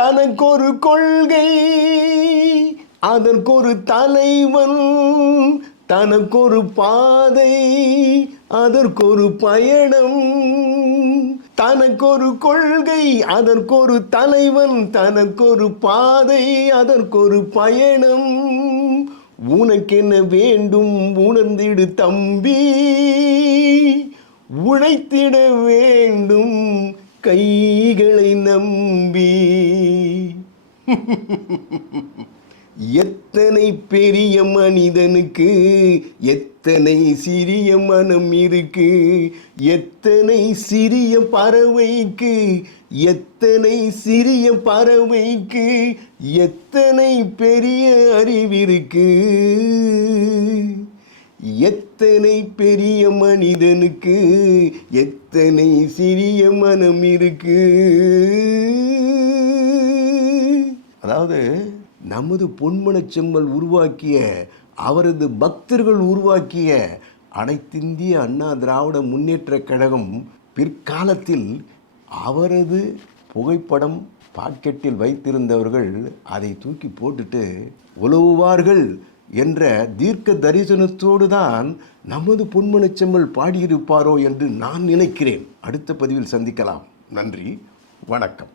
தனக்கொரு கொள்கை, அதற்கொரு தலைவன், தனக்கொரு பாதை, அதற்கொரு பயணம். தனக்கொரு கொள்கை, அதற்கொரு தலைவன், தனக்கொரு பாதை, அதற்கொரு பயணம். உனக்கென்ன வேண்டும் உணர்ந்திடு தம்பி, உழைத்திட வேண்டும் கைகளை நம்பி. எத்தனை பெரிய மனிதனுக்கு எத்தனை சிறிய மனம் இருக்கு, எத்தனை சிறிய பறவைக்கு எத்தனை சிறிய பறவைக்கு எத்தனை பெரிய அறிவிருக்கு. எத்தனை பெரிய மனிதனுக்கு எத்தனை சிறிய மனம் இருக்கு. அதாவது நமது பொன்மனச் செம்மல் உருவாக்கிய, அவரது பக்தர்கள் உருவாக்கிய அனைத்திந்திய அண்ணா திராவிட முன்னேற்றக் கழகம் பிற்காலத்தில் அவரது புகைப்படம் பாக்கெட்டில் வைத்திருந்தவர்கள் அதை தூக்கி போட்டுட்டு உலவுவார்கள் என்ற தீர்க்க தரிசனத்தோடு தான் நமது பொன்மனச் செம்மல் பாடியிருப்பாரோ என்று நான் நினைக்கிறேன். அடுத்த பதிவில் சந்திக்கலாம். நன்றி, வணக்கம்.